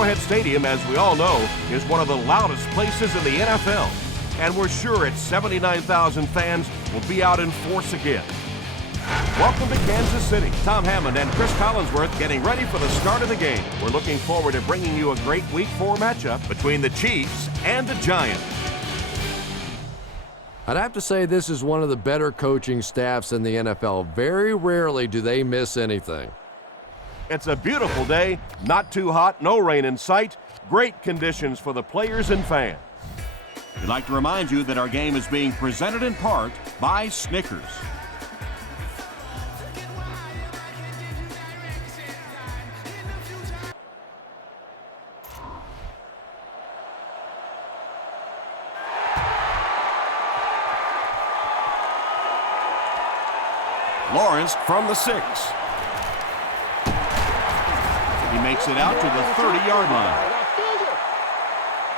Arrowhead Stadium, as we all know, is one of the loudest places in the NFL. And we're sure its 79,000 fans will be out in force again. Welcome to Kansas City. Tom Hammond and Chris Collinsworth getting ready for the start of the game. We're looking forward to bringing you a great Week 4 matchup between the Chiefs and the Giants. I'd have to say this is one of the better coaching staffs in the NFL. Very rarely do they miss anything. It's a beautiful day, not too hot, no rain in sight. Great conditions for the players and fans. We'd like to remind you that our game is being presented in part by Snickers. Lawrence from the 6. He makes it out to the 30-yard line.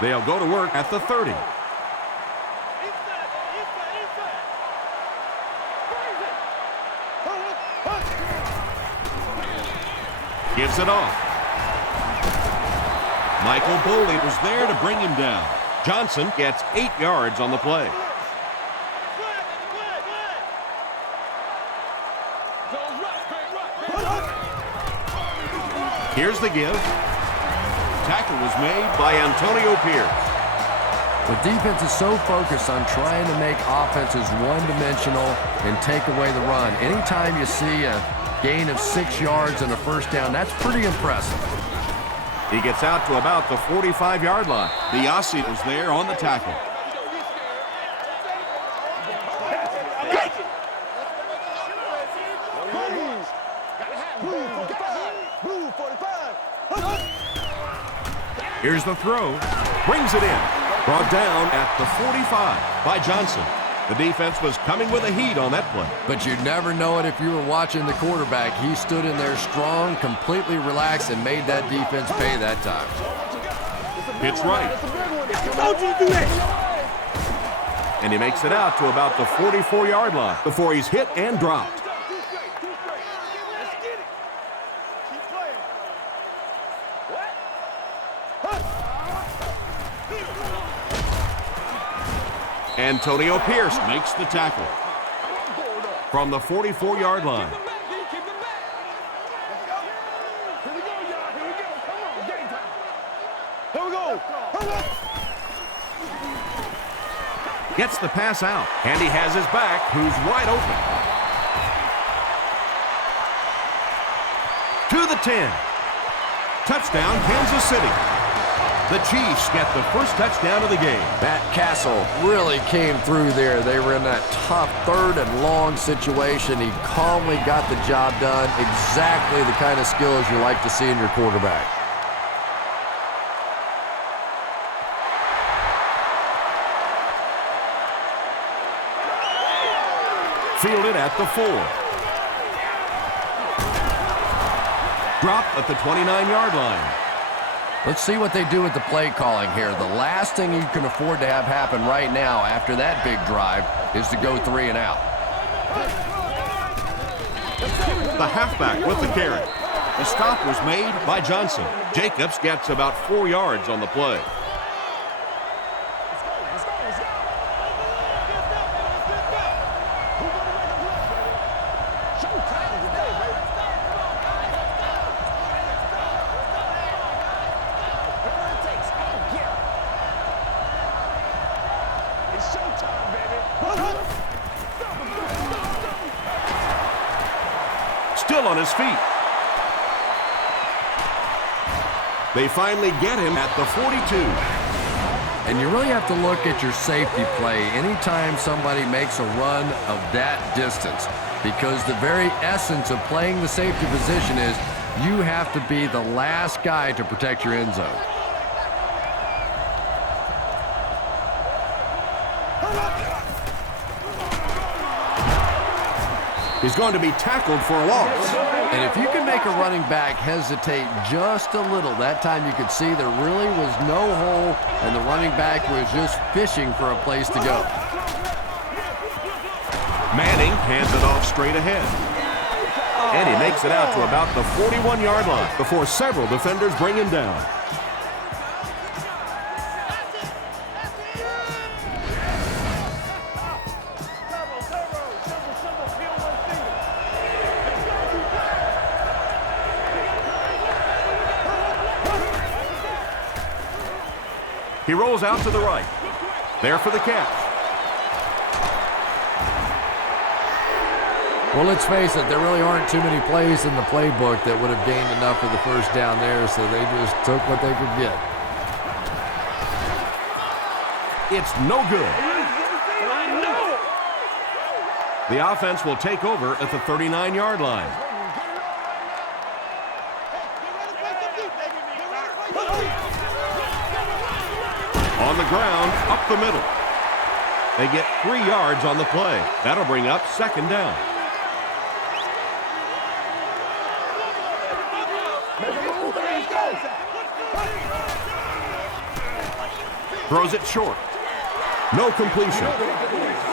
They'll go to work at the 30. Gives it off. Michael Boley was there to bring him down. Johnson gets 8 yards on the play. Here's the give. Tackle was made by Antonio Pierce. The defense is so focused on trying to make offenses one-dimensional and take away the run. Anytime you see a gain of 6 yards and a first down, that's pretty impressive. He gets out to about the 45-yard line. The Aussie was there on the tackle. Here's the throw. Brings it in. Brought down at the 45 by Johnson. The defense was coming with a heat on that play. But you'd never know it if you were watching the quarterback. He stood in there strong, completely relaxed, and made that defense pay that time. Hits right. And he makes it out to about the 44-yard line before he's hit and dropped. Antonio Pierce makes the tackle from the 44-yard line. Gets the pass out, and he has his back, who's wide open. To the 10. Touchdown, Kansas City. The Chiefs get the first touchdown of the game. Matt Castle really came through there. They were in that tough third and long situation. He calmly got the job done. Exactly the kind of skills you like to see in your quarterback. Fielded at the 4. Dropped at the 29-yard line. Let's see what they do with the play calling here. The last thing you can afford to have happen right now after that big drive is to go 3 and out. The halfback with the carry. The stop was made by Johnson. Jacobs gets about 4 yards on the play. Still on his feet. They finally get him at the 42. And you really have to look at your safety play anytime somebody makes a run of that distance, because the very essence of playing the safety position is you have to be the last guy to protect your end zone. He's going to be tackled for a loss. And if you can make a running back hesitate just a little, that time you could see there really was no hole, and the running back was just fishing for a place to go. Manning hands it off straight ahead. And he makes it out to about the 41-yard line before several defenders bring him down. He rolls out to the right. There for the catch. Well, let's face it, there really aren't too many plays in the playbook that would have gained enough of the first down there, so they just took what they could get. It's no good. The offense will take over at the 39-yard line. On the ground, up the middle. They get 3 yards on the play. That'll bring up second down. Throws it short. No completion.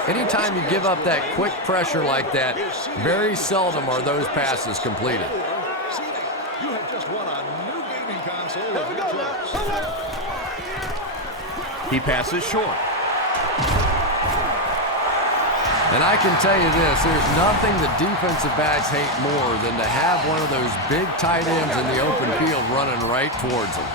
Anytime you give up that quick pressure like that, very seldom are those passes completed. You have just won a new gaming console of your choice. He passes short. And I can tell you this, there's nothing the defensive backs hate more than to have one of those big tight ends in the open field running right towards them.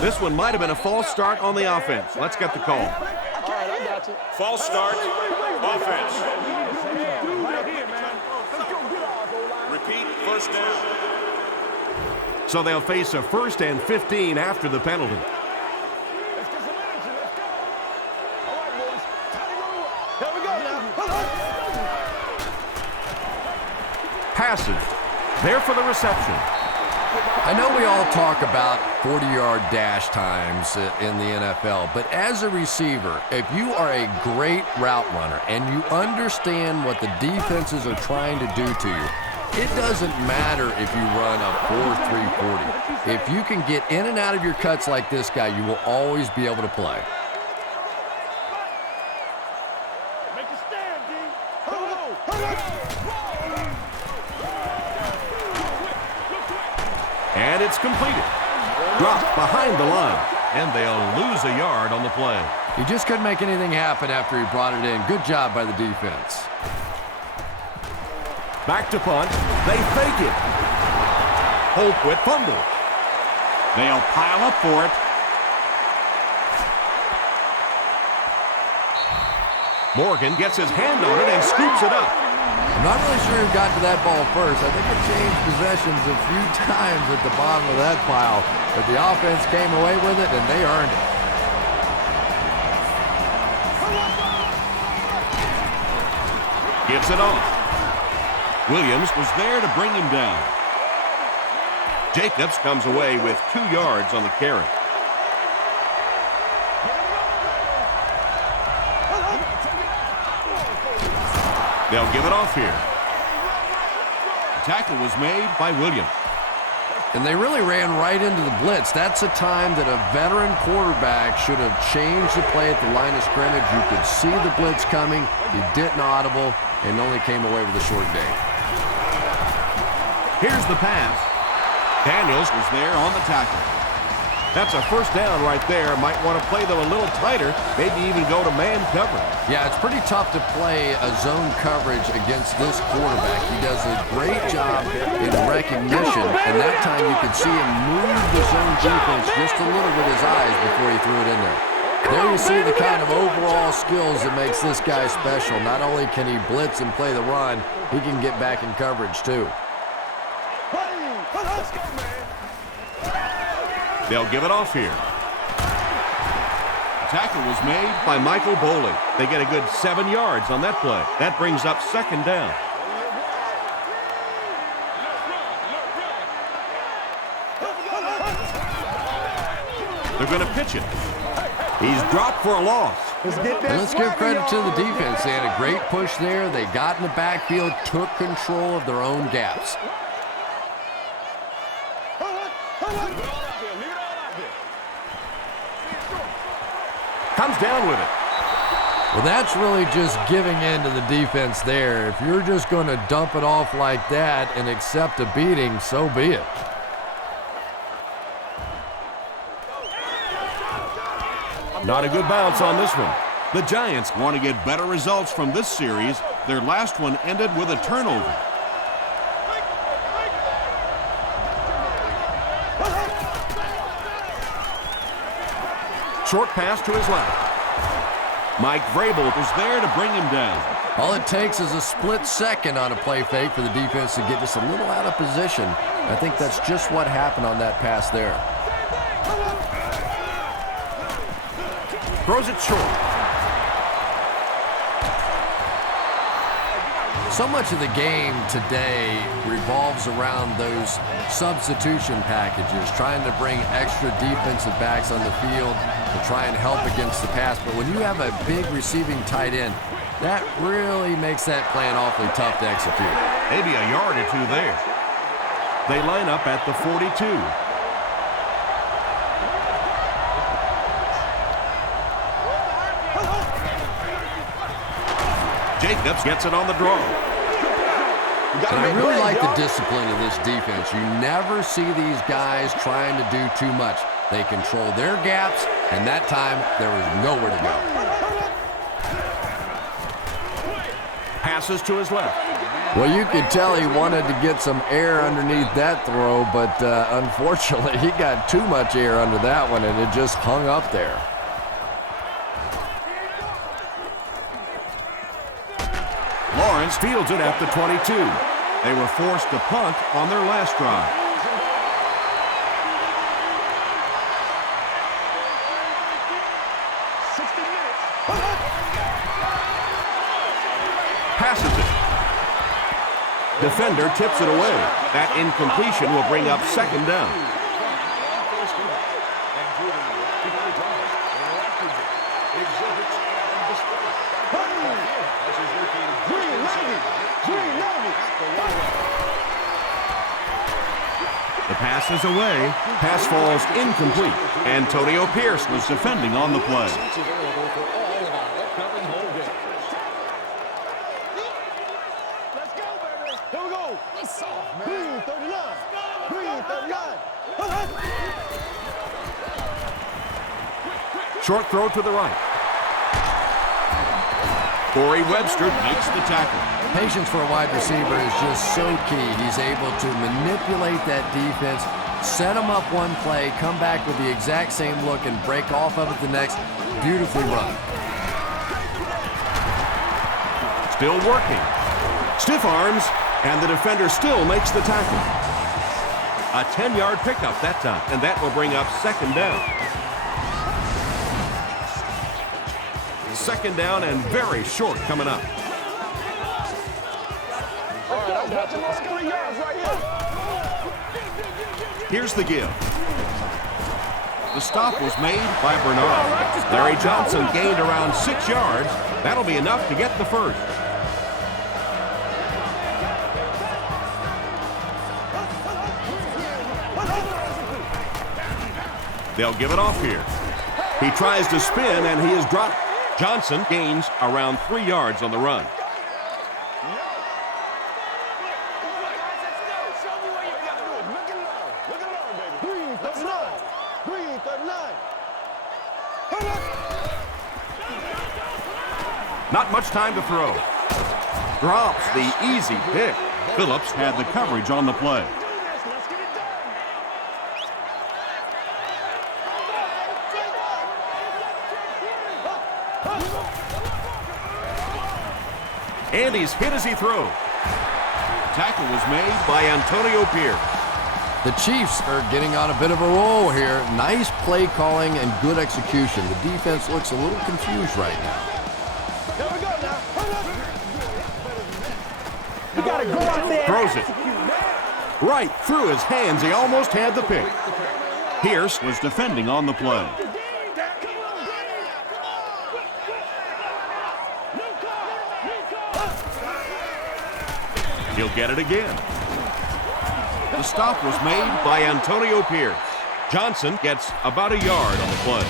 This one might have been a false start on the offense. Let's get the call. False start, offense. Repeat, first down. So they'll face a 1st and 15 after the penalty. Passes. There for the reception. I know we all talk about 40-yard dash times in the NFL, but as a receiver, if you are a great route runner and you understand what the defenses are trying to do to you, it doesn't matter if you run a 4.3 40. If you can get in and out of your cuts like this guy, you will always be able to play. And it's completed. Dropped behind the line. And they'll lose a yard on the play. He just couldn't make anything happen after he brought it in. Good job by the defense. Back to punt. They fake it. Holquist fumbles. They'll pile up for it. Morgan gets his hand on it and scoops it up. I'm not really sure who got to that ball first. I think it changed possessions a few times at the bottom of that pile, but the offense came away with it, and they earned it. Gives it off. Williams was there to bring him down. Jacobs comes away with 2 yards on the carry. They'll give it off here. The tackle was made by Williams. And they really ran right into the blitz. That's a time that a veteran quarterback should have changed the play at the line of scrimmage. You could see the blitz coming. He didn't audible and only came away with a short gain. Here's the pass. Daniels was there on the tackle. That's a first down right there. Might want to play them a little tighter, maybe even go to man coverage. Yeah, it's pretty tough to play a zone coverage against this quarterback. He does a great job in recognition, and that time you could see him move the zone defense just a little with his eyes before he threw it in there. There you see the kind of overall skills that makes this guy special. Not only can he blitz and play the run, he can get back in coverage too. They'll give it off here. The tackle was made by Michael Boley. They get a good 7 yards on that play. That brings up second down. They're going to pitch it. He's dropped for a loss. And let's give credit to the defense. They had a great push there. They got in the backfield, took control of their own gaps. Comes down with it. Well, that's really just giving in to the defense there. If you're just going to dump it off like that and accept a beating, so be it. Not a good bounce on this one. The Giants want to get better results from this series. Their last one ended with a turnover. Short pass to his left. Mike Vrabel is there to bring him down. All it takes is a split second on a play fake for the defense to get just a little out of position. I think that's just what happened on that pass there. Throws it short. So much of the game today revolves around those substitution packages, trying to bring extra defensive backs on the field to try and help against the pass. But when you have a big receiving tight end, that really makes that plan awfully tough to execute. Maybe a yard or two there. They line up at the 42. Jacobs gets it on the draw. And I really like the discipline of this defense. You never see these guys trying to do too much. They control their gaps, and that time there was nowhere to go. Passes to his left. Well, you could tell he wanted to get some air underneath that throw, but unfortunately he got too much air under that one, and it just hung up there. Lawrence fields it at the 22. They were forced to punt on their last drive. Passes it. Defender tips it away. That incompletion will bring up second down. The pass is away. Pass falls incomplete. Antonio Pierce was defending on the play. Let's go, baby. Here we go. Green 39. Green 39. Short throw to the right. Corey Webster makes the tackle. Patience for a wide receiver is just so key. He's able to manipulate that defense, set them up one play, come back with the exact same look, and break off of it the next. Beautifully run. Still working. Stiff arms, and the defender still makes the tackle. A 10-yard pickup that time, and that will bring up second down. Second down and very short coming up. Here's the give. The stop was made by Bernard. Larry Johnson gained around 6 yards. That'll be enough to get the first. They'll give it off here. He tries to spin, and he is dropped. Johnson gains around 3 yards on the run. Not much time to throw. Drops the easy pick. Phillips had the coverage on the play. And he's hit as he throws. Tackle was made by Antonio Pierce. The Chiefs are getting on a bit of a roll here. Nice play calling and good execution. The defense looks a little confused right now. Here we go now. You gotta go out there. Throws it. Right through his hands. He almost had the pick. Pierce was defending on the play. He'll get it again. The stop was made by Antonio Pierce. Johnson gets about a yard on the play.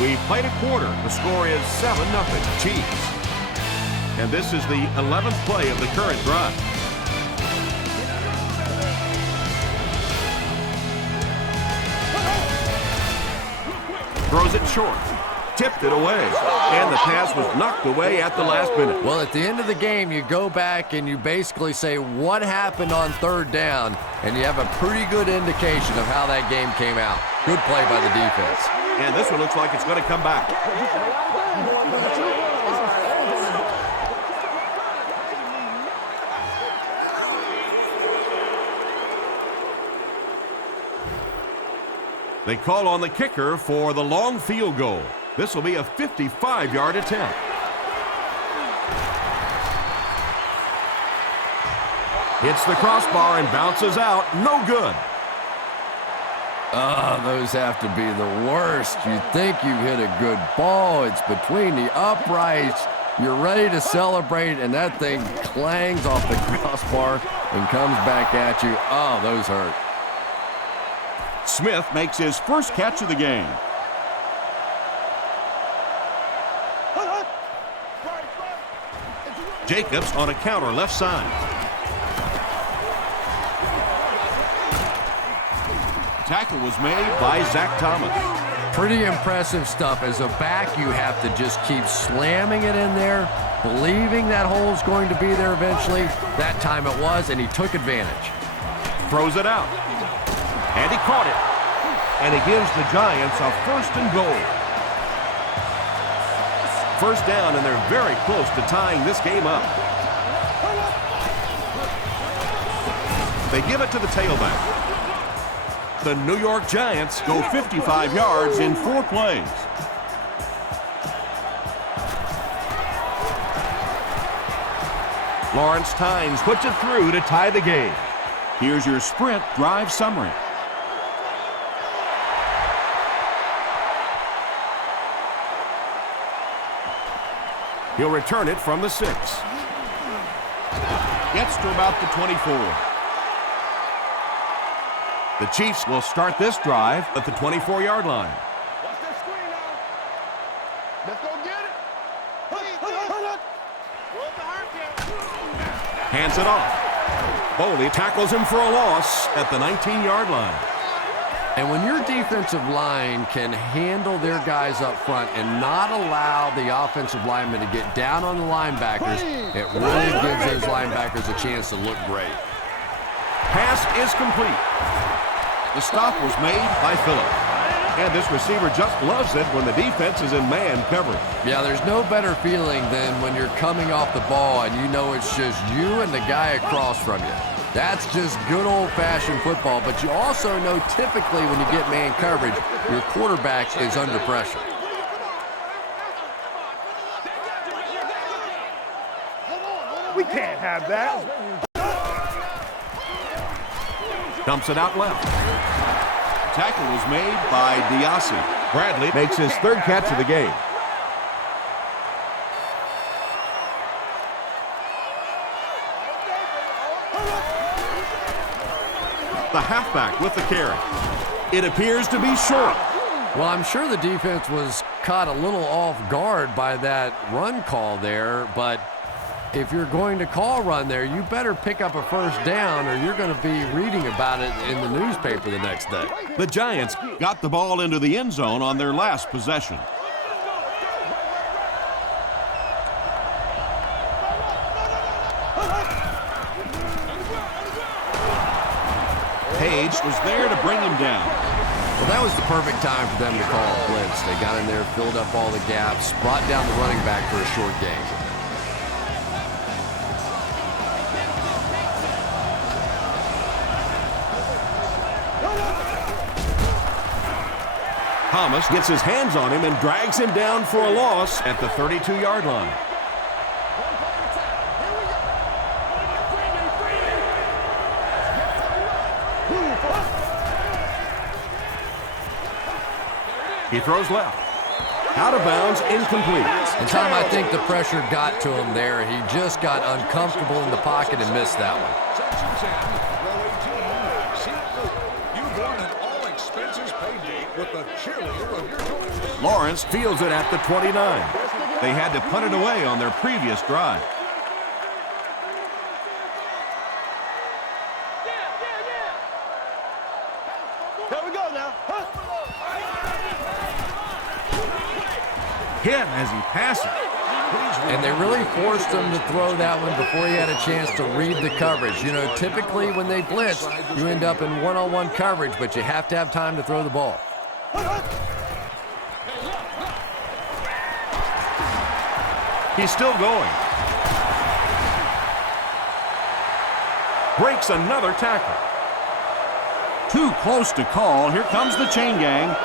We played a quarter. The score is 7-0 Chiefs. And this is the 11th play of the current drive. Throws it short. tipped it away. And the pass was knocked away at the last minute. Well, at the end of the game, you go back and you basically say what happened on third down, and you have a pretty good indication of how that game came out. Good play by the defense. And this one looks like it's going to come back. They call on the kicker for the long field goal. This will be a 55-yard attempt. Hits the crossbar and bounces out. No good. Oh, those have to be the worst. You think you hit a good ball. It's between the uprights. You're ready to celebrate, and that thing clangs off the crossbar and comes back at you. Oh, those hurt. Smith makes his first catch of the game. Jacobs on a counter left side. Tackle was made by Zach Thomas. Pretty impressive stuff. As a back, you have to just keep slamming it in there, believing that hole's going to be there eventually. That time it was, and he took advantage. Throws it out. And he caught it. And it gives the Giants a 1st and goal. First down, and they're very close to tying this game up. They give it to the tailback. The New York Giants go 55 yards in 4 plays. Lawrence Tynes puts it through to tie the game. Here's your sprint drive summary. He'll return it from the 6. Gets to about the 24. The Chiefs will start this drive at the 24-yard line. Watch that screen now. Let's go get it. Hands it off. Boley tackles him for a loss at the 19-yard line. And when your defensive line can handle their guys up front and not allow the offensive linemen to get down on the linebackers, it really gives those linebackers a chance to look great. Pass is complete. The stop was made by Phillip. And this receiver just loves it when the defense is in man coverage. Yeah, there's no better feeling than when you're coming off the ball and you know it's just you and the guy across from you. That's just good old-fashioned football, but you also know typically when you get man coverage, your quarterback is under pressure. We can't have that. Dumps it out left. Tackle was made by Diassi. Bradley makes his 3rd catch of the game. The halfback with the carry. It appears to be short. Well, I'm sure the defense was caught a little off guard by that run call there, but if you're going to call run there, you better pick up a first down or you're going to be reading about it in the newspaper the next day. The Giants got the ball into the end zone on their last possession. Page was there to bring him down. Well, that was the perfect time for them to call a blitz. They got in there, filled up all the gaps, brought down the running back for a short gain. Thomas gets his hands on him and drags him down for a loss at the 32-yard line. He throws left. Out of bounds, incomplete. And Tom, I think the pressure got to him there. He just got uncomfortable in the pocket and missed that one. You've won an all-expenses paid date with the cheerleader of your choice. Lawrence fields it at the 29. They had to punt it away on their previous drive. Here we go now. hit as he passes. And they really forced him to throw that one before he had a chance to read the coverage. You know, typically when they blitz, you end up in one-on-one coverage, but you have to have time to throw the ball. He's still going. Breaks another tackle. Too close to call. Here comes the chain gang.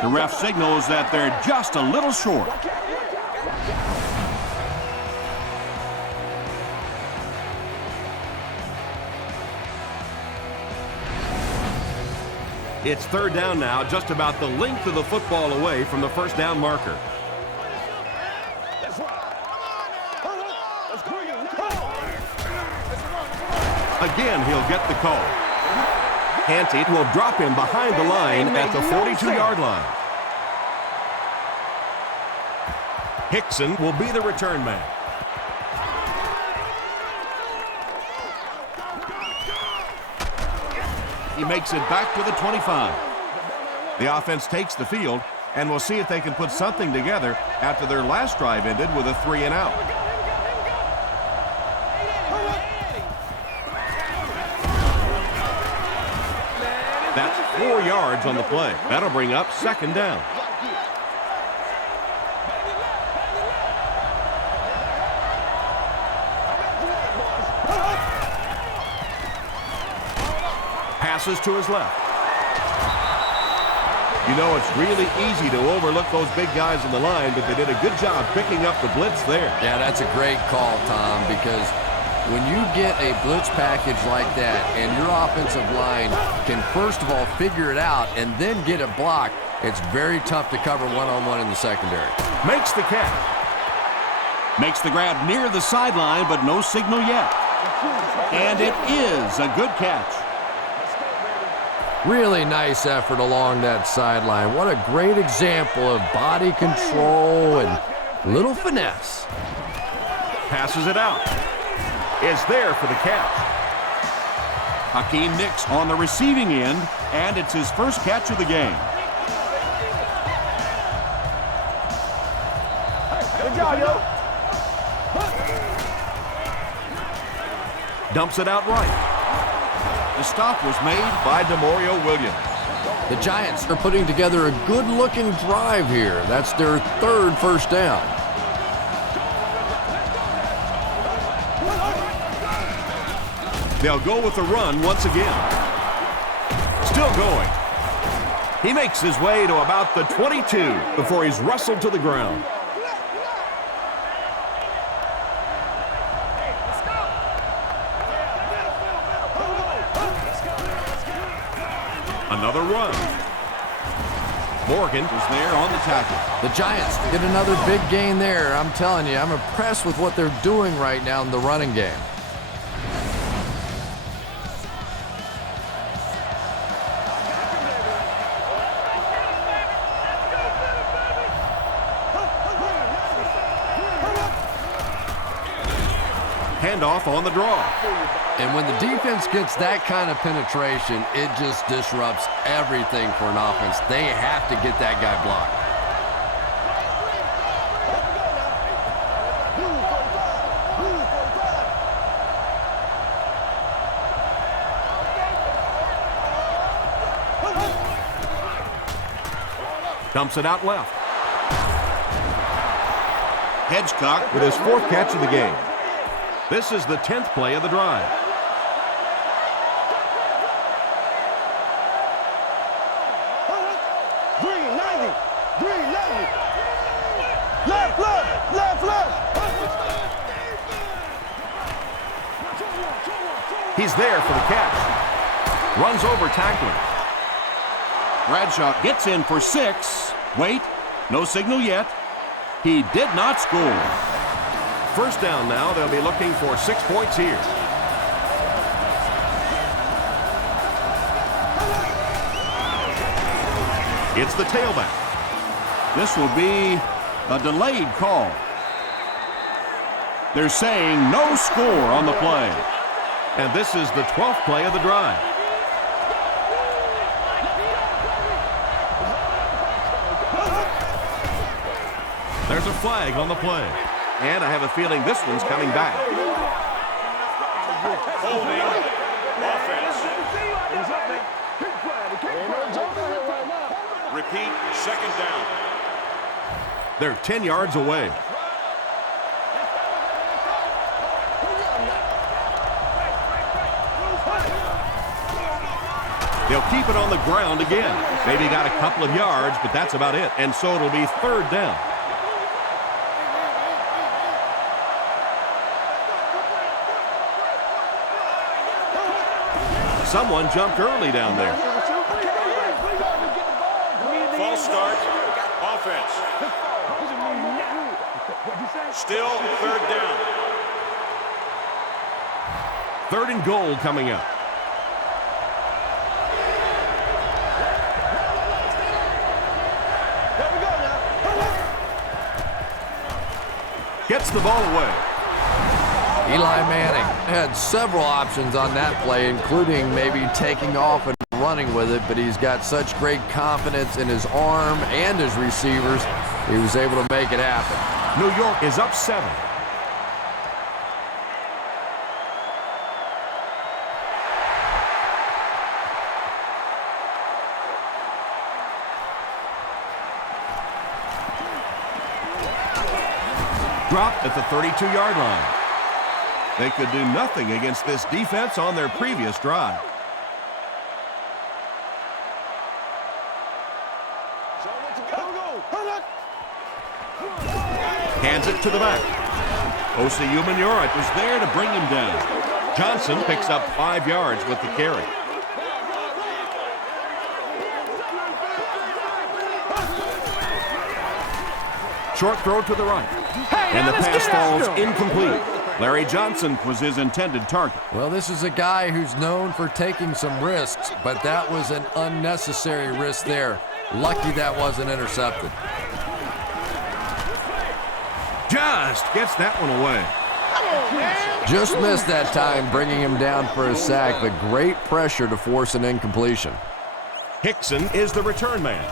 The ref signals that they're just a little short. It's third down now, just about the length of the football away from the first down marker. Again, he'll get the call. Canty will drop him behind the line at the 42-yard line. Hickson will be the return man. He makes it back to the 25. The offense takes the field, and we'll see if they can put something together after their last drive ended with a 3-and-out. That's 4 yards on the play. That'll bring up second down. Passes to his left. You know, it's really easy to overlook those big guys in the line, but they did a good job picking up the blitz there. Yeah, that's a great call, Tom, because when you get a blitz package like that and your offensive line can first of all figure it out and then get it blocked, it's very tough to cover one-on-one in the secondary. Makes the catch. Makes the grab near the sideline, but no signal yet. And it is a good catch. Really nice effort along that sideline. What a great example of body control and little finesse. Passes it out. Is there for the catch. Hakeem Nicks on the receiving end, and it's his first catch of the game. Good job, yo. Dumps it out right. The stop was made by DeMario Williams. The Giants are putting together a good-looking drive here. That's their third first down. They'll go with the run once again. Still going. He makes his way to about the 22 before he's wrestled to the ground. Another run. Morgan is there on the tackle. The Giants get another big gain there. I'm telling you, I'm impressed with what they're doing right now in the running game. Handoff on the draw. And when the defense gets that kind of penetration, it just disrupts everything for an offense. They have to get that guy blocked. Dumps it out left. Hedgecock With his fourth catch of the game. This is the 10th play of the drive. Green 90. Green 90. Left, left, left, left. He's there for the catch. Runs over tackler. Bradshaw gets in for 6. Wait, no signal yet. He did not score. First down now. They'll be looking for 6 points here. It's the tailback. This will be a delayed call. They're saying no score on the play. And this is the 12th play of the drive. There's a flag on the play. And I have a feeling this one's coming back. Holding. Offense. Repeat, second down. They're 10 yards away. They'll keep it on the ground again. Maybe got a couple of yards, but that's about it. And so it'll be third down. Someone jumped early down there. False start. Offense. Still third down. Third and goal coming up. Gets the ball away. Eli Manning had several options on that play, including maybe taking off and running with it, but he's got such great confidence in his arm and his receivers, he was able to make it happen. New York is up 7. Dropped at the 32-yard line. They could do nothing against this defense on their previous drive. Hands it to the back. Osi Umenyiora was there to bring him down. Johnson picks up 5 yards with the carry. Short throw to the right. And the pass falls incomplete. Larry Johnson was his intended target. Well, this is a guy who's known for taking some risks, but that was an unnecessary risk there. Lucky that wasn't intercepted. Just gets that one away. Just missed that time, bringing him down for a sack, but great pressure to force an incompletion. Hickson is the return man.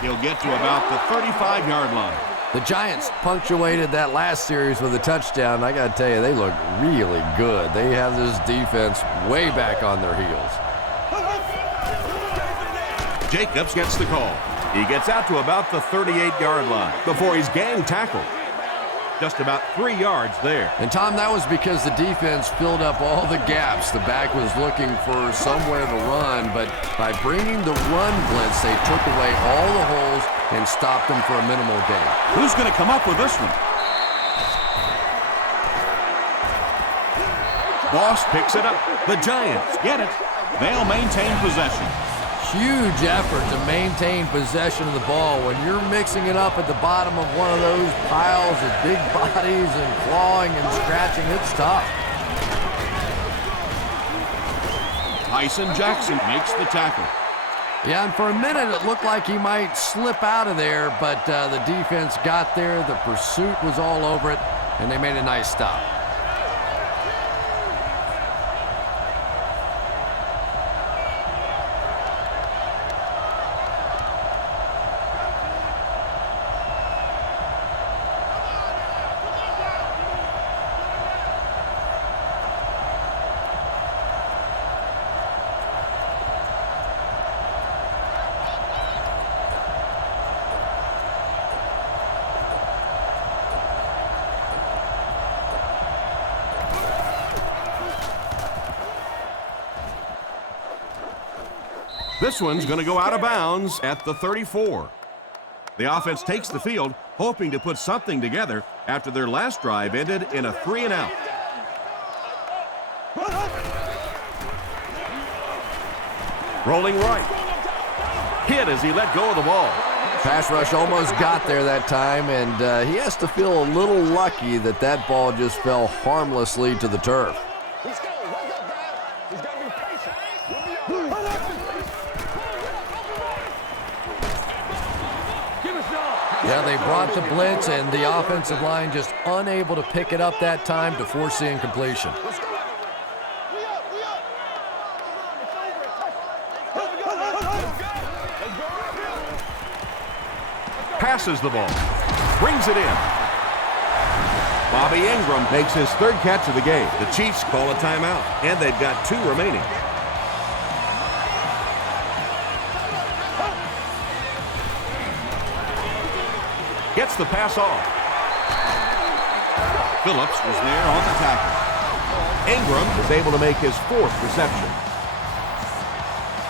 He'll get to about the 35-yard line. The Giants punctuated that last series with a touchdown. I got to tell you, they look really good. They have this defense way back on their heels. Jacobs gets the call. He gets out to about the 38-yard line before he's gang tackled. Just about 3 yards there. And, Tom, that was because the defense filled up all the gaps. The back was looking for somewhere to run, but by bringing the run blitz, they took away all the holes and stopped them for a minimal gain. Who's going to come up with this one? Boss picks it up. The Giants get it. They'll maintain possession. Huge effort to maintain possession of the ball. When you're mixing it up at the bottom of one of those piles of big bodies and clawing and scratching, it's tough. Tyson Jackson makes the tackle. Yeah, and for a minute it looked like he might slip out of there, but the defense got there, the pursuit was all over it, and they made a nice stop. This one's going to go out of bounds at the 34. The offense takes the field, hoping to put something together after their last drive ended in a 3-and-out. Rolling right. Hit as he let go of the ball. Pass rush almost got there that time, and he has to feel a little lucky that that ball just fell harmlessly to the turf. Yeah, they brought the blitz, and the offensive line just unable to pick it up that time to force the incompletion. Passes the ball. Brings it in. Bobby Ingram makes his third catch of the game. The Chiefs call a timeout, and they've got 2 remaining. Gets the pass off. Phillips was there on the tackle. Ingram is able to make his 4th reception.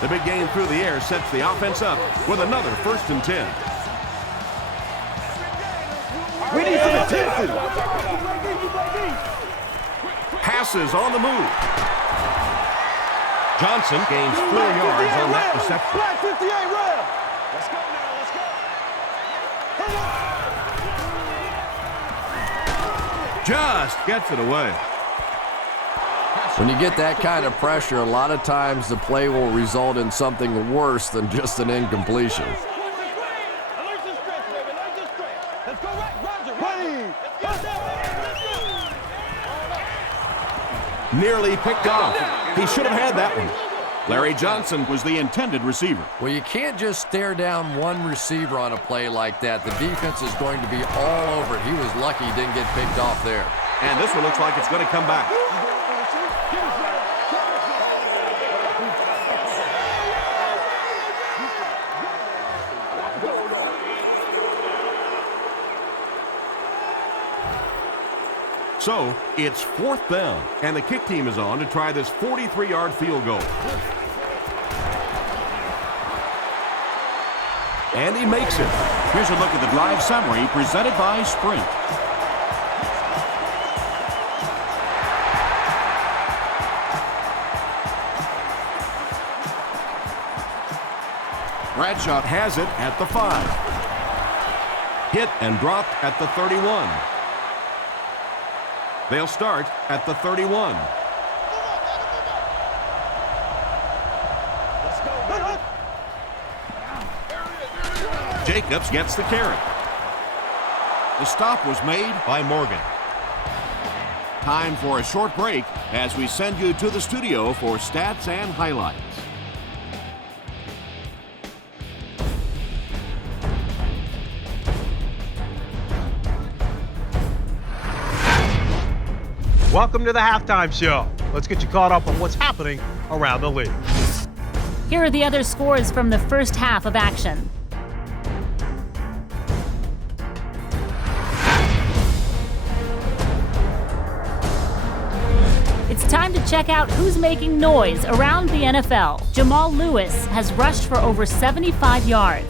The big game through the air sets the offense up with another 1st and 10. We need some intensity. Passes on the move. Johnson gains 4 yards on that reception. Black 58 red. Let's go now. Let's go. Just gets it away. When you get that kind of pressure, a lot of times the play will result in something worse than just an incompletion. Nearly picked off. He should have had that one. Larry Johnson was the intended receiver. Well, you can't just stare down one receiver on a play like that. The defense is going to be all over it. He was lucky he didn't get picked off there. And this one looks like it's going to come back. So, it's 4th down, and the kick team is on to try this 43-yard field goal. And he makes it. Here's a look at the drive summary presented by Sprint. Bradshaw has it at the 5. Hit and dropped at the 31. They'll start at the 31. Jacobs gets the carry. The stop was made by Morgan. Time for a short break as we send you to the studio for stats and highlights. Welcome to the Halftime Show. Let's get you caught up on what's happening around the league. Here are the other scores from the first half of action. It's time to check out who's making noise around the NFL. Jamal Lewis has rushed for over 75 yards.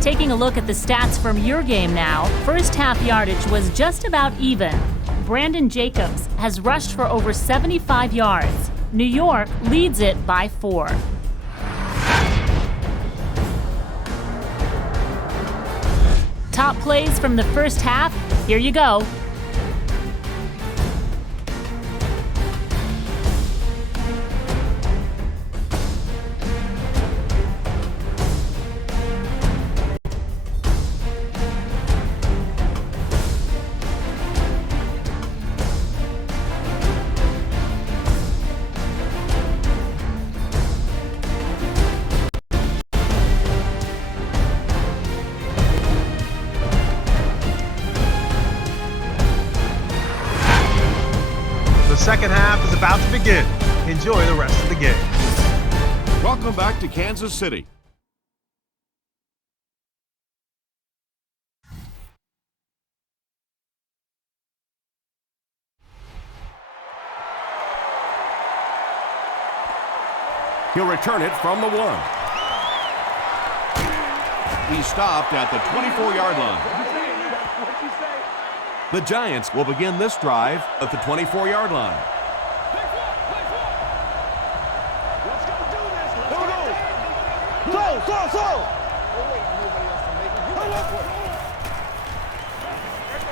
Taking a look at the stats from your game now, first half yardage was just about even. Brandon Jacobs has rushed for over 75 yards. New York leads it by 4. Top plays from the first half, here you go. The second half is about to begin. Enjoy the rest of the game. Welcome back to Kansas City. He'll return it from the 1. He stopped at the 24-yard line. The Giants will begin this drive at the 24-yard line.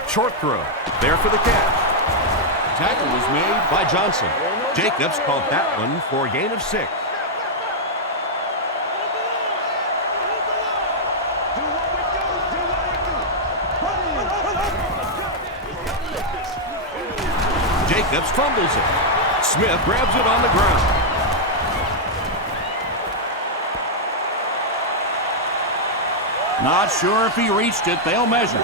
Short throw. There for the catch. Tackle was made by Johnson. Jacobs caught that one for a gain of 6. Jacobs fumbles it. Smith grabs it on the ground. Not sure if he reached it. They'll measure.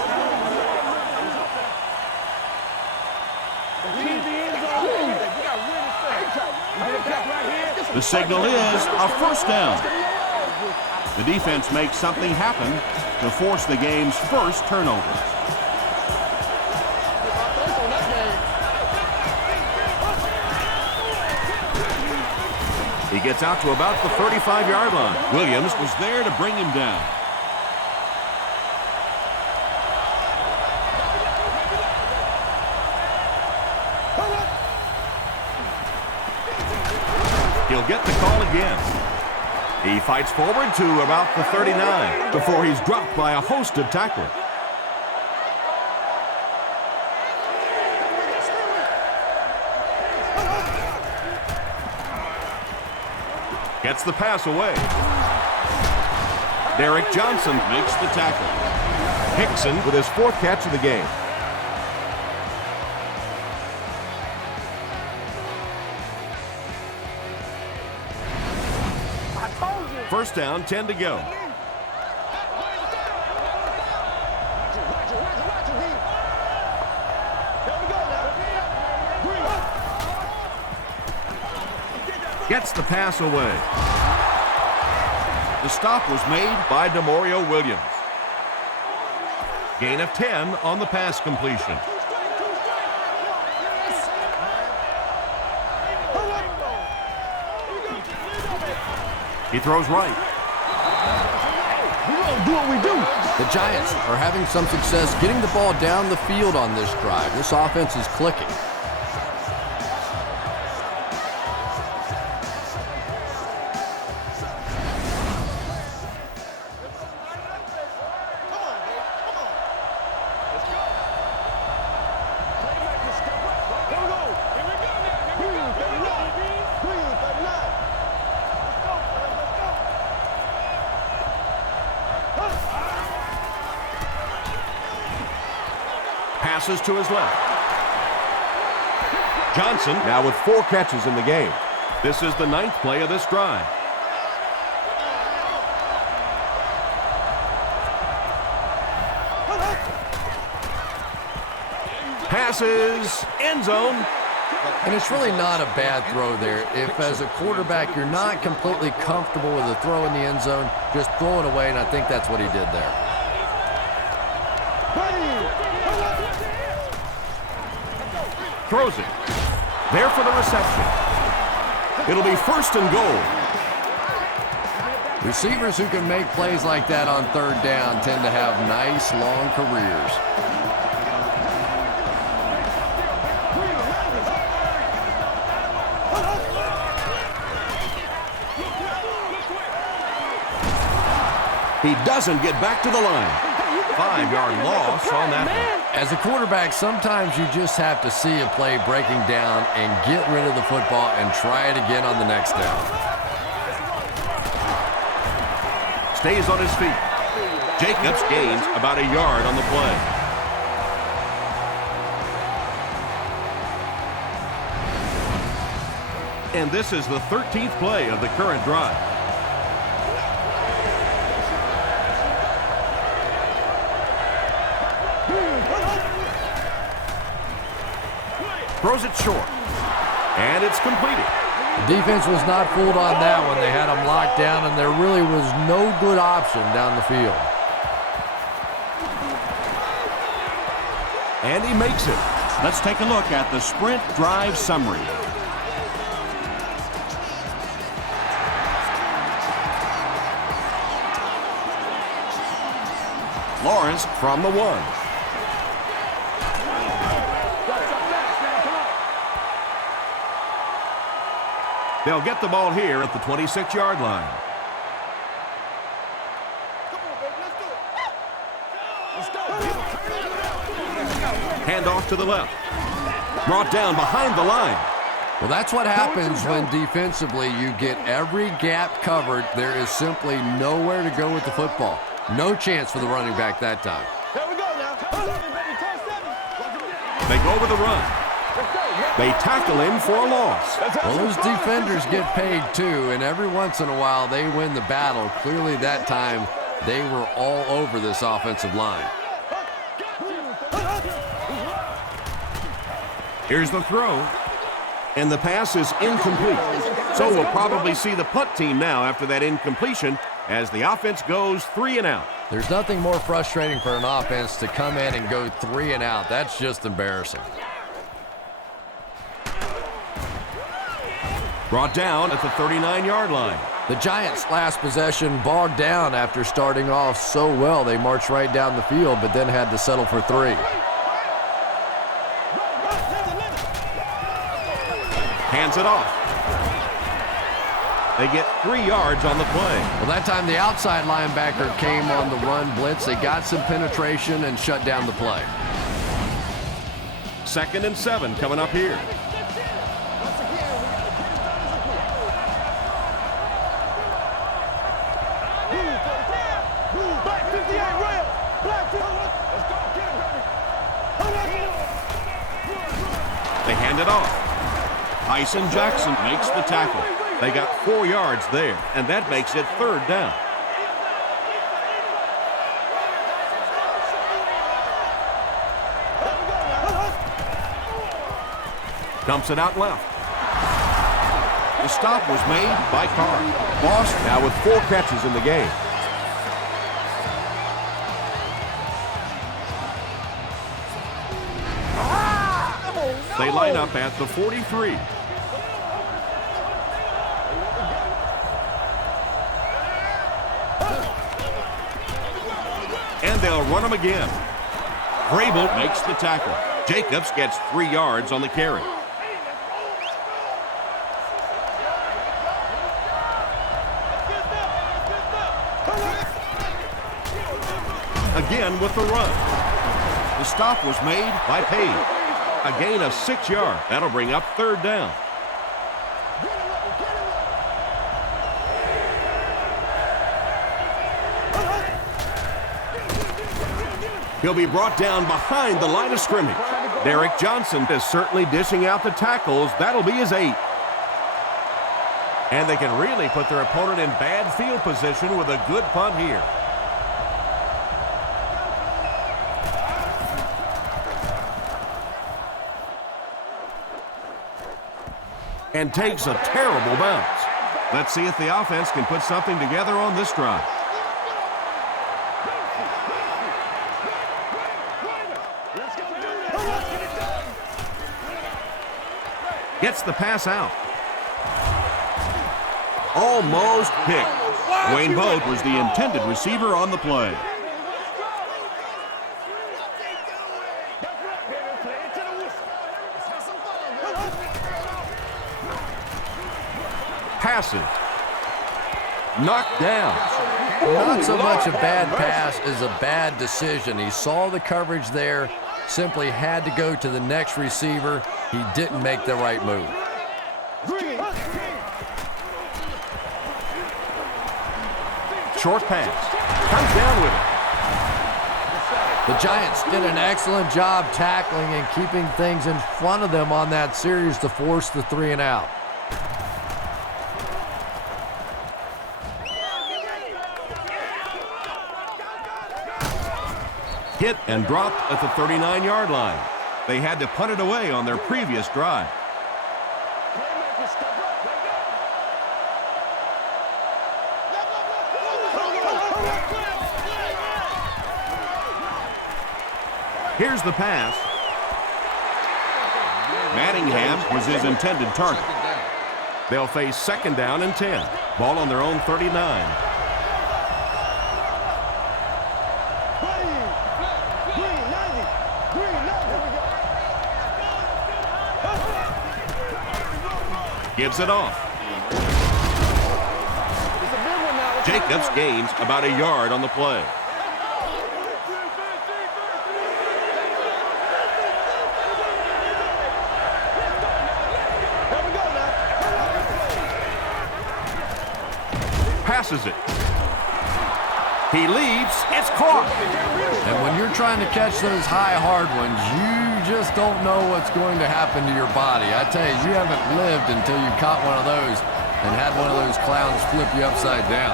The signal is a first down. The defense makes something happen to force the game's first turnover. He gets out to about the 35-yard line. Williams was there to bring him down. He'll get the call again. He fights forward to about the 39 before he's dropped by a host of tacklers. Gets the pass away. Derek Johnson makes the tackle. Hickson with his 4th catch of the game. First down, 10 to go. Gets the pass away. The stop was made by DeMario Williams. Gain of 10 on the pass completion. He throws right. We're going to do what we do. The Giants are having some success getting the ball down the field on this drive. This offense is clicking. Passes to his left. Johnson now with 4 catches in the game. This is the 9th play of this drive. Passes, end zone. And it's really not a bad throw there. If, as a quarterback, you're not completely comfortable with a throw in the end zone, just throw it away, and I think that's what he did there. Throws it. There for the reception. It'll be 1st and goal. Receivers who can make plays like that on 3rd down tend to have nice, long careers. He doesn't get back to the line. 5-yard loss on that one. As a quarterback, sometimes you just have to see a play breaking down and get rid of the football and try it again on the next down. Stays on his feet. Jacobs gains about a yard on the play. And this is the 13th play of the current drive. Throws it short. And it's completed. The defense was not fooled on that one. They had him locked down, and there really was no good option down the field. And he makes it. Let's take a look at the sprint drive summary. Lawrence from the 1. They'll get the ball here at the 26-yard line. Hand off to the left. Brought down behind the line. Well, that's what happens when defensively you get every gap covered. There is simply nowhere to go with the football. No chance for the running back that time. There we go now. They go with the run. They tackle him for a loss. Well, those defenders get paid too, and every once in a while they win the battle. Clearly that time they were all over this offensive line. Here's the throw. And the pass is incomplete. So we'll probably see the punt team now after that incompletion as the offense goes 3 and out. There's nothing more frustrating for an offense to come in and go 3 and out. That's just embarrassing. Brought down at the 39-yard line. The Giants' last possession bogged down after starting off so well. They marched right down the field, but then had to settle for 3. Hands it off. They get 3 yards on the play. Well, that time the outside linebacker came on the run blitz. They got some penetration and shut down the play. 2nd and 7 coming up here. They hand it off. Tyson Jackson makes the tackle. They got 4 yards there, and that makes it 3rd down. Dumps it out left. The stop was made by Carr. Moss now with 4 catches in the game. They line up at the 43. And they'll run him again. Vrabel makes the tackle. Jacobs gets 3 yards on the carry. Again with the run. The stop was made by Page. A gain of 6 yards. That'll bring up 3rd down. He'll be brought down behind the line of scrimmage. Derek Johnson is certainly dishing out the tackles. That'll be his 8th. And they can really put their opponent in bad field position with a good punt here. And takes a terrible bounce. Let's see if the offense can put something together on this drive. Gets the pass out. Almost picked. Wayne Boat was the intended receiver on the play. Passes. Knocked down. Not so much a bad pass as a bad decision. He saw the coverage there, simply had to go to the next receiver. He didn't make the right move. Short pass. Comes down with it. The Giants did an excellent job tackling and keeping things in front of them on that series to force the 3 and out. Hit and dropped at the 39-yard line. They had to punt it away on their previous drive. Here's the pass. Manningham was his intended target. They'll face 2nd down and 10. Ball on their own 39. Gives it off. Jacobs gains about a yard on the play. Passes it. He leaps. It's caught. And when you're trying to catch those high, hard ones, you just don't know what's going to happen to your body. I tell you, you haven't lived until you caught one of those and had one of those clowns flip you upside down.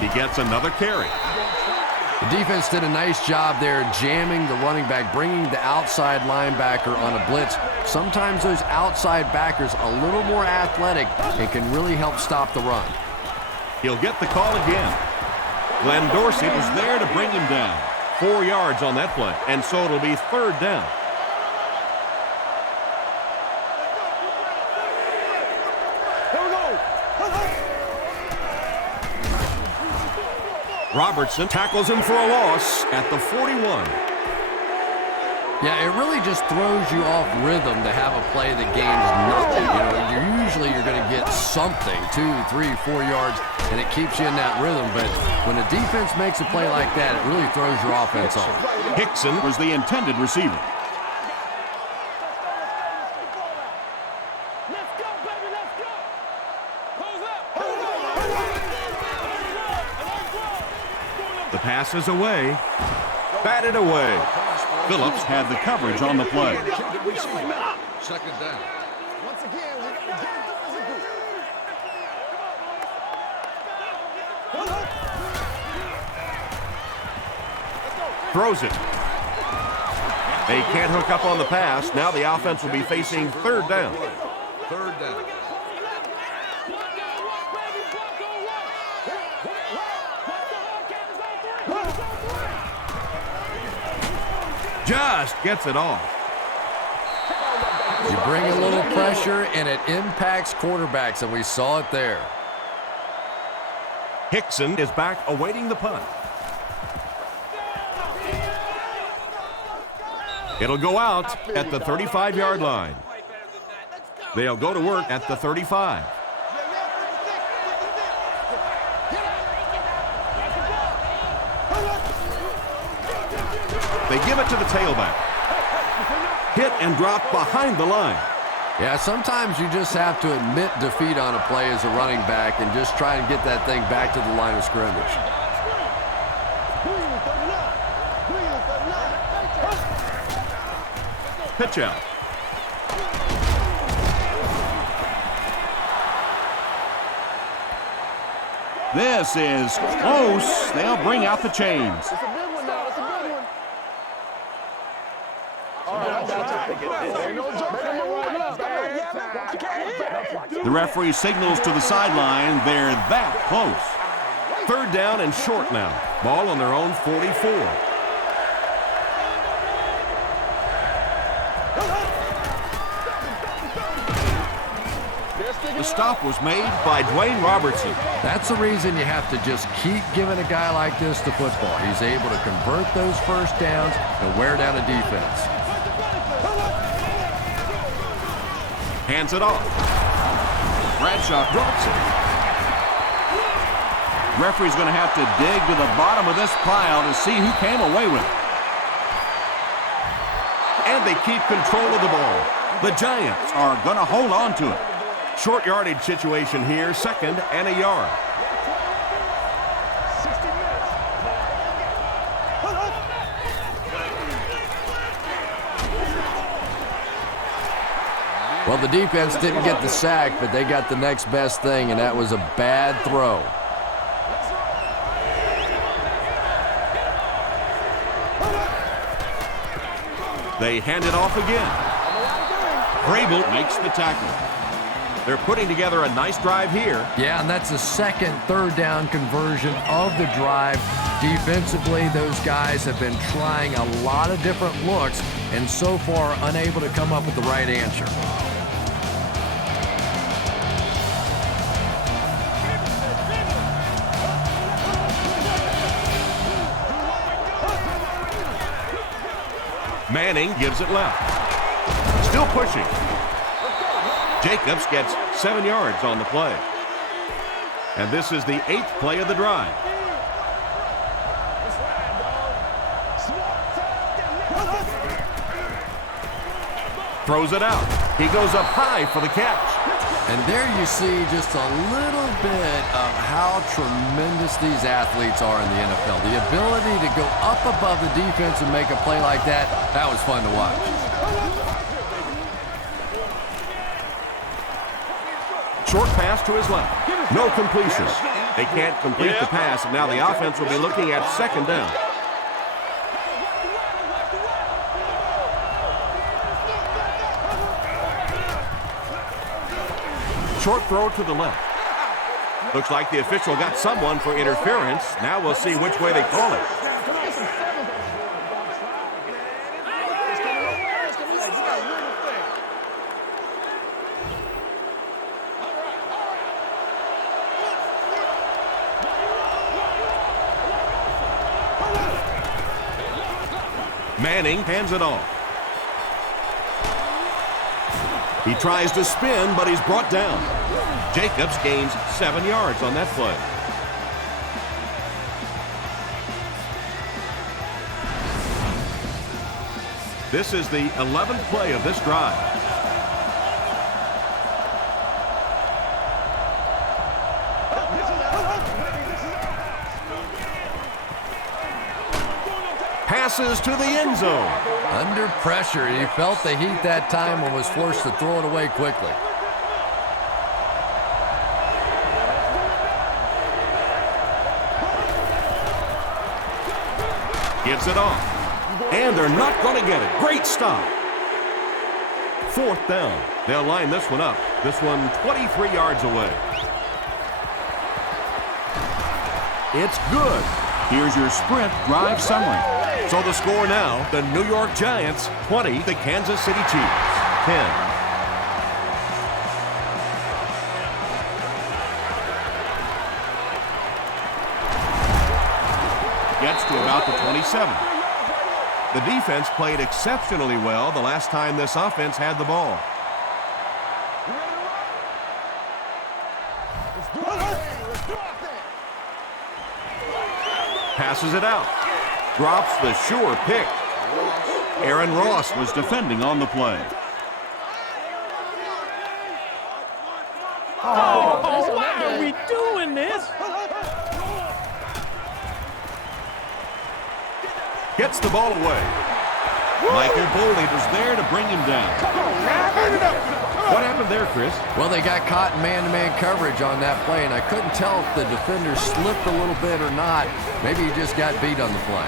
He gets another carry. The defense did a nice job there jamming the running back, bringing the outside linebacker on a blitz. Sometimes those outside backers a little more athletic and can really help stop the run. He'll get the call again. Glenn Dorsey was there to bring him down. 4 yards on that play, and so it'll be 3rd down. Robertson tackles him for a loss at the 41. Yeah, it really just throws you off rhythm to have a play that gains nothing. You know, usually you're going to get something, 2, 3, 4 yards, and it keeps you in that rhythm. But when a defense makes a play like that, it really throws your offense off. Hickson was the intended receiver. The pass is away. Batted away. Phillips had the coverage on the play. 2nd down. Once again, we got to get it as a group. Throws it. They can't hook up on the pass. Now the offense will be facing 3rd down. 3rd down. Just gets it off. You bring a little pressure, and it impacts quarterbacks, and we saw it there. Hickson is back awaiting the punt. It'll go out at the 35-yard line. They'll go to work at the 35. They give it to the tailback. Hit and drop behind the line. Yeah, sometimes you just have to admit defeat on a play as a running back and just try and get that thing back to the line of scrimmage. Pitch out. This is close. They'll bring out the chains. It's a big one now. It's a big one. All right, I got you. Ain't no joke. I can't hit. The referee signals to the sideline. They're that close. 3rd down and short now. Ball on their own 44. The stop was made by Dwayne Robertson. That's the reason you have to just keep giving a guy like this the football. He's able to convert those 1st downs and wear down a defense. Hands it off. Bradshaw drops it. Referee's going to have to dig to the bottom of this pile to see who came away with it. And they keep control of the ball. The Giants are going to hold on to it. Short yardage situation here, 2nd and a yard. Well, the defense didn't get the sack, but they got the next best thing, and that was a bad throw. They hand it off again. Vrabel makes the tackle. They're putting together a nice drive here. Yeah, and that's the 2nd 3rd down conversion of the drive. Defensively, those guys have been trying a lot of different looks and so far unable to come up with the right answer. Manning gives it left. Still pushing. Jacobs gets 7 yards on the play. And this is the 8th play of the drive. Throws it out. He goes up high for the catch. And there you see just a little bit of how tremendous these athletes are in the NFL. The ability to go up above the defense and make a play like that, that was fun to watch. Short pass to his left. No completion. They can't complete the pass, and now the offense will be looking at second down. Short throw to the left. Looks like the official got someone for interference. Now we'll see which way they call it. Manning hands it off. He tries to spin, but he's brought down. Jacobs gains 7 yards on that play. This is the 11th play of this drive. Passes to the end zone. Under pressure, he felt the heat that time and was forced to throw it away quickly. Gives it off. And they're not going to get it. Great stop. 4th down. They'll line this one up. This one 23 yards away. It's good. Here's your sprint drive summary. So the score now, the New York Giants 20, the Kansas City Chiefs 10. Gets to about the 27. The defense played exceptionally well the last time this offense had the ball. Passes it out. Drops the sure pick. Aaron Ross was defending on the play. Why are we doing this? Gets the ball away. Michael Boley was there to bring him down. What happened there, Chris? Well, they got caught in man-to-man coverage on that play, and I couldn't tell if the defender slipped a little bit or not. Maybe he just got beat on the play.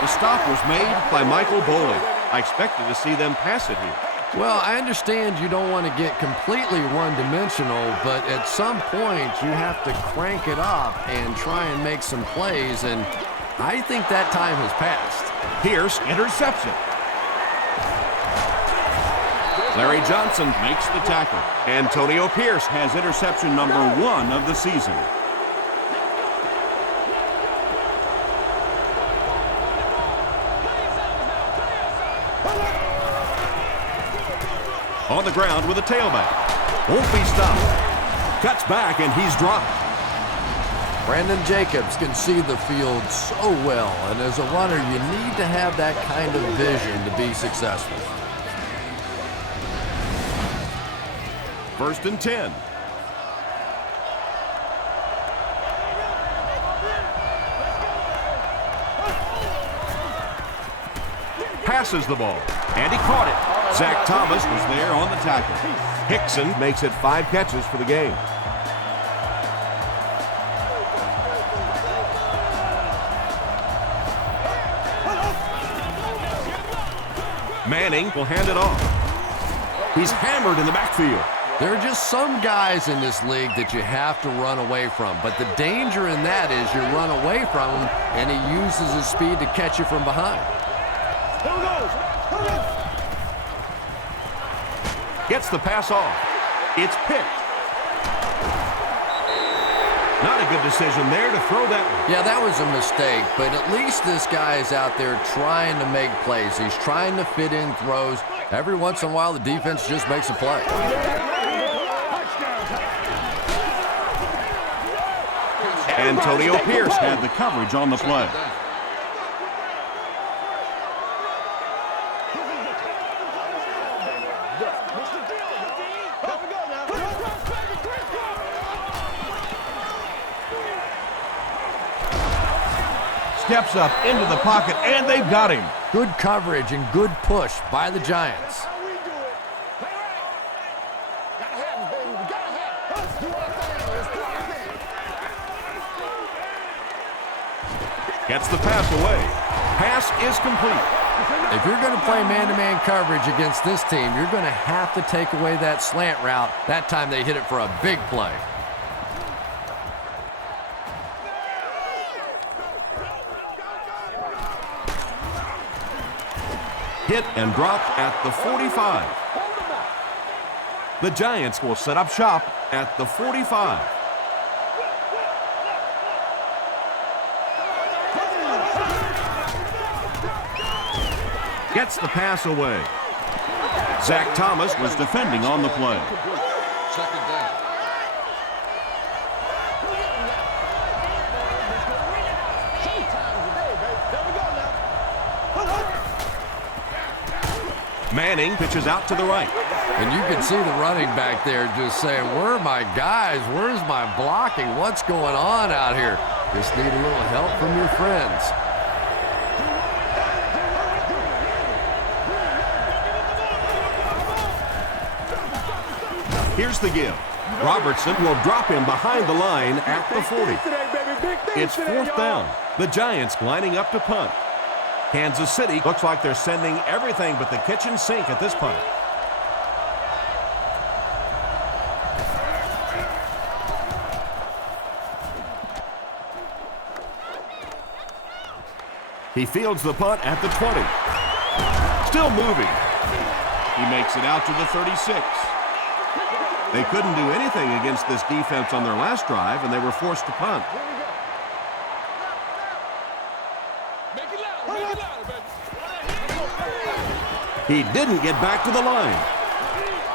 The stop was made by Michael Boley. I expected to see them pass it here. Well, I understand you don't want to get completely one-dimensional, but at some point you have to crank it up and try and make some plays, and I think that time has passed. Pierce, interception. Larry Johnson Makes the tackle. Antonio Pierce Has interception number 1 of the season. on the ground with a tailback. Won't be stopped. Cuts back and he's dropped. Brandon Jacobs can see the field so well, and as a runner, you need to have that kind of vision to be successful. 1st and 10. Passes the ball, and he caught it. Zach Thomas was there on the tackle. Hickson makes it 5 catches for the game. Manning will hand it off. He's hammered in the backfield. There are just some guys in this league that you have to run away from, but the danger in that is you run away from him and he uses his speed to catch you from behind. Here we go. Gets the pass off. It's picked. Not a good decision there to throw that one. Yeah, that was a mistake, but at least this guy is out there trying to make plays. He's trying to fit in throws. Every once in a while, the defense just makes a play. Antonio Pierce Had the coverage on the play. Steps up into the pocket, and they've got him. Good coverage and good push by the Giants. How we do it. Play right. Gotta have it, baby. We gotta have it. Let's do our thing. Let's do our thing. Gets the pass away. Pass is complete. If you're going to play man-to-man coverage against this team, you're going to have to take away that slant route. That time they hit it for a big play. Hit and dropped at the 45. The Giants will set up shop at the 45. Gets the pass away. Zach Thomas was defending on the play. Second down. Manning pitches out to the right. And you can see the running back there just saying, where are my guys? Where's my blocking? What's going on out here? Just need a little help from your friends. Here's the give. Robertson will drop him behind the line at the 40. It's fourth down. The Giants lining up to punt. Kansas City looks like they're sending everything but the kitchen sink at this punt. He fields the punt at the 20. Still moving. He makes it out to the 36. They couldn't do anything against this defense on their last drive, and they were forced to punt. He didn't get back to the line.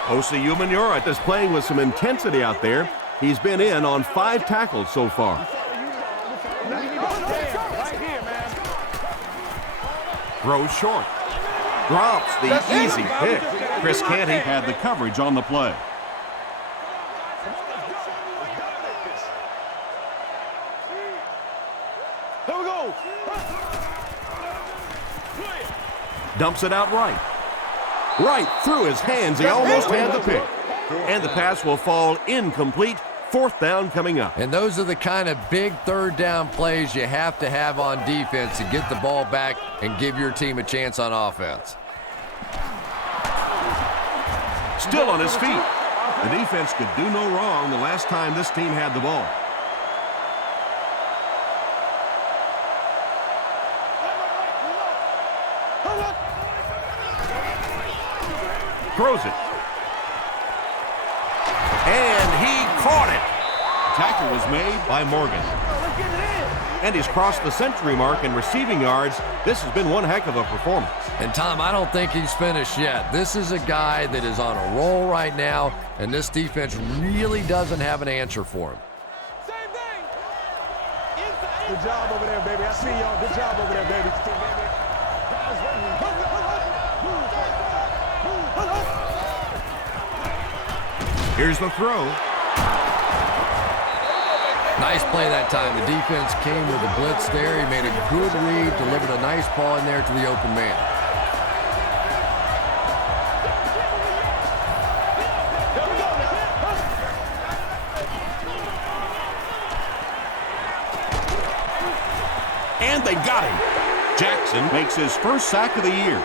Osi Umenyiora is playing with some intensity out there. He's been in on 5 tackles so far. Throws short. Drops the easy pick. Chris Canty had the coverage on the play. Here we go. Dumps it out right. Right through his hands. He almost had the pick. And the pass will fall incomplete. Fourth down coming up. And those are the kind of big third down plays you have to have on defense to get the ball back and give your team a chance on offense. Still on his feet. The defense could do no wrong the last time this team had the ball. Throws it. And he caught it. Tackle was made by Morgan. And he's crossed the century mark in receiving yards. This has been one heck of a performance. And Tom, I don't think he's finished yet. This is a guy that is on a roll right now, and this defense really doesn't have an answer for him. Same thing. Good job over there, baby. I see y'all. Good job over there, baby. Here's the throw. Nice play that time. The defense came with a blitz there. He made a good read, delivered a nice ball in there to the open man. And they got him. Jackson makes his first sack of the year.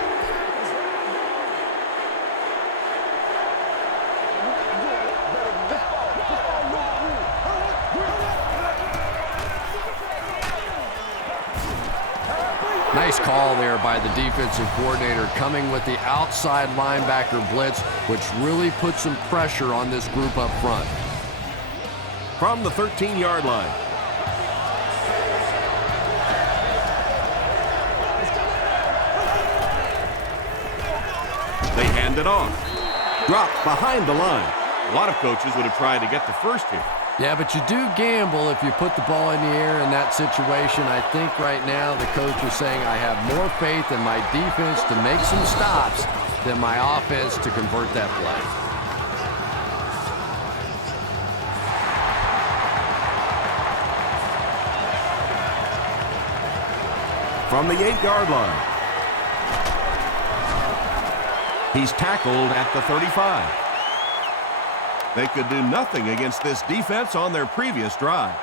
Nice call there by the defensive coordinator, coming with the outside linebacker blitz, which really put some pressure on this group up front. From the 13-yard line. They hand it off. Dropped behind the line. A lot of coaches would have tried to get the first here. Yeah, but you do gamble if you put the ball in the air in that situation. I think right now the coach is saying I have more faith in my defense to make some stops than my offense to convert that play. from the 8-yard line. He's tackled at the 35. They could do nothing against this defense on their previous drive.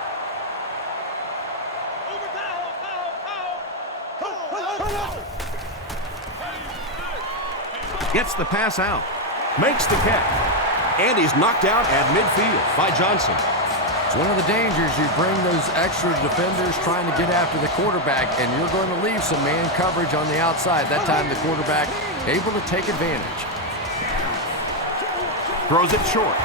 Gets the pass out. Makes the catch. And he's knocked out at midfield by Johnson. It's one of the dangers. You bring those extra defenders trying to get after the quarterback, and you're going to leave some man coverage on the outside. That time the quarterback able to take advantage. Throws it short.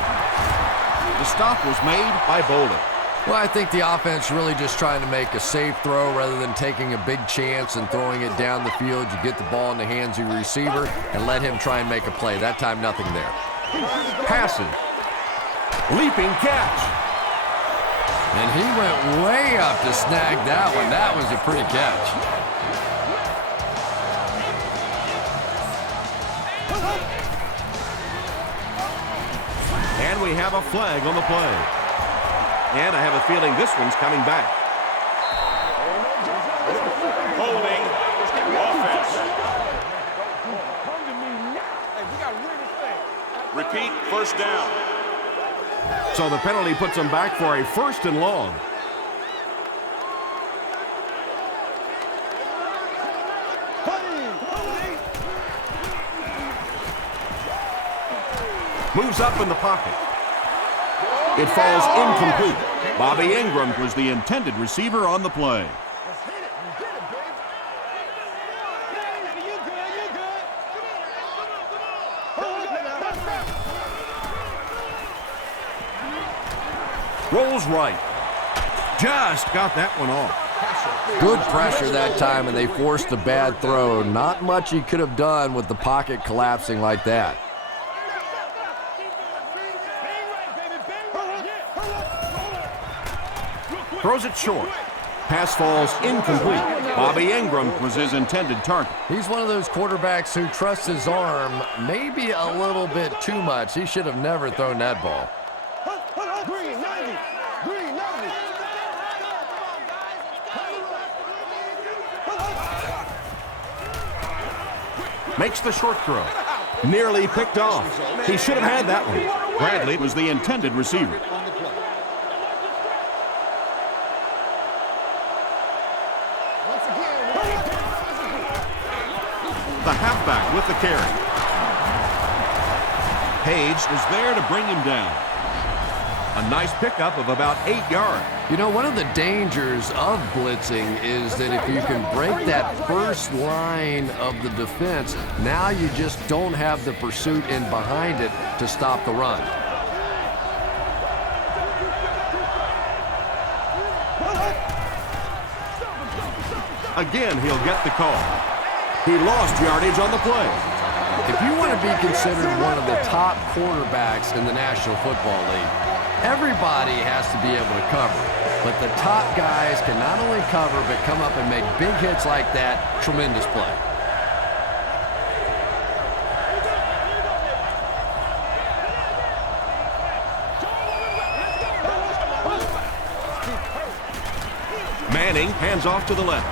The stop was made by Bolden. Well, I think the offense really just trying to make a safe throw rather than taking a big chance and throwing it down the field. You get the ball in the hands of your receiver and let him try and make a play. That time, nothing there. Passing. Leaping catch. And he went way up to snag that one. That was a pretty catch. And we have a flag on the play. And I have a feeling this one's coming back. Holding. Offense. Repeat, first down. So the penalty puts them back for a 1st and long. Moves up in the pocket. It falls incomplete. Bobby Ingram was the intended receiver on the play. Rolls right. Just got that one off. Good pressure that time, and they forced a bad throw. Not much he could have done with the pocket collapsing like that. Throws it short. Pass falls incomplete. Bobby Ingram was his intended target. He's one of those quarterbacks who trusts his arm maybe a little bit too much. He should have never thrown that ball. Makes the short throw. Nearly picked off. He should have had that one. Bradley was the intended receiver. The halfback with the carry. Page was there to bring him down. A nice pickup of about 8 yards. You know, one of the dangers of blitzing is that if you can break that first line of the defense, now you just don't have the pursuit in behind it to stop the run. Again, he'll get the call. He lost yardage on the play. If you want to be considered one of the top quarterbacks in the National Football League, everybody has to be able to cover. But the top guys can not only cover, but come up and make big hits like that. Tremendous play. Manning hands off to the left.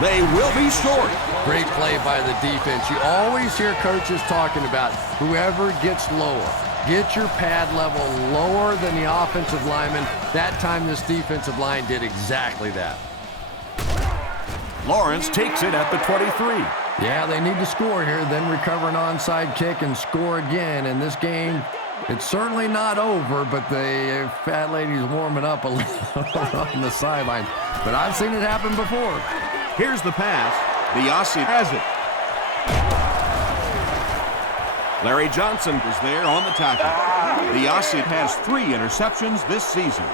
They will be short. Great play by the defense. You always hear coaches talking about whoever gets lower. Get your pad level lower than the offensive lineman. That time this defensive line did exactly that. Lawrence takes it at the 23. Yeah, they need to score here, then recover an onside kick and score again. In this game, it's certainly not over, but the fat lady's warming up a little on the sideline. But I've seen it happen before. Here's the pass. The Aussie has it. Larry Johnson was there on the tackle. The Aussie has 3 interceptions this season.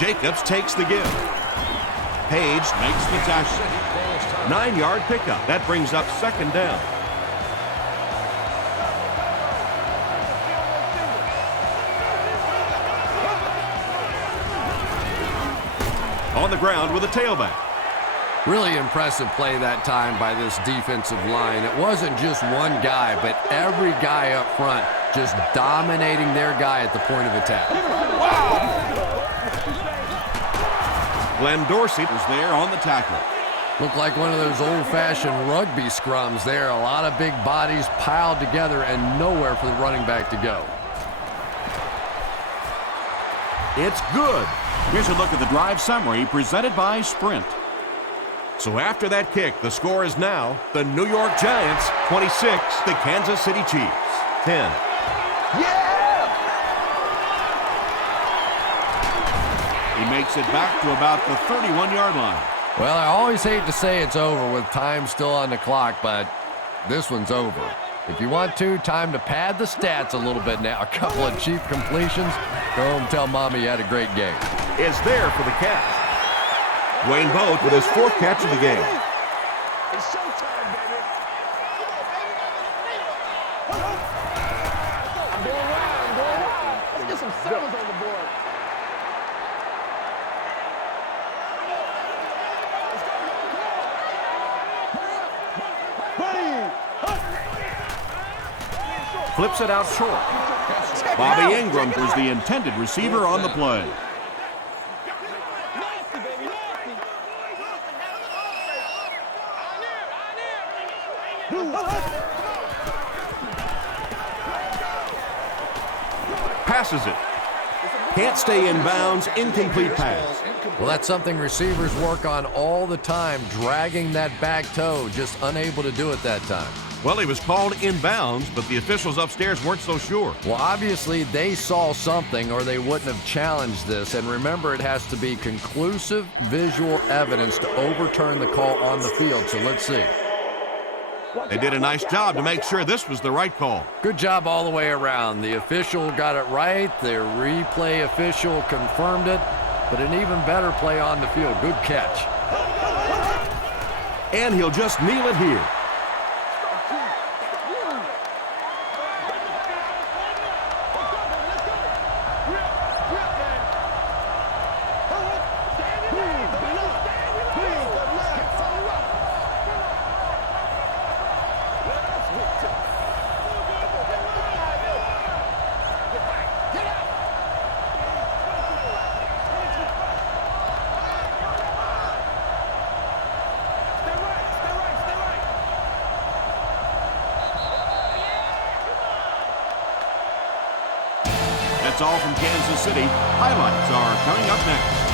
Jacobs takes the give. Page makes the tackle. 9-yard pickup. That brings up 2nd down. On the ground with a tailback. Really impressive play that time by this defensive line. It wasn't just one guy, but every guy up front just dominating their guy at the point of attack. Glenn Dorsey was there on the tackle. Looked like one of those old-fashioned rugby scrums there. A lot of big bodies piled together and nowhere for the running back to go. It's good. Here's a look at the drive summary presented by Sprint. So after that kick, the score is now the New York Giants 26, the Kansas City Chiefs 10. He makes it back to about the 31-yard line. Well, I always hate to say it's over with time still on the clock, but this one's over. If you want to, time to pad the stats a little bit now. A couple of cheap completions. Go home and tell Mama you had a great game. Is there for the catch. Wayne Boat with his 4th catch of the game. It's showtime, baby. I'm going wild. Let's get some sevens on the board. Flips it out short. Bobby Ingram was the intended receiver on the play. Passes it. Can't stay in bounds. Incomplete pass. Well, that's something receivers work on all the time, dragging that back toe, just unable to do it that time. Well, he was called inbounds, but the officials upstairs weren't so sure. Well, obviously, they saw something or they wouldn't have challenged this. And remember, it has to be conclusive visual evidence to overturn the call on the field. So let's see. They did a nice job to make sure this was the right call. Good job all the way around. The official got it right. The replay official confirmed it. But an even better play on the field. Good catch. And he'll just kneel it here. That's all from Kansas City. Highlights are coming up next.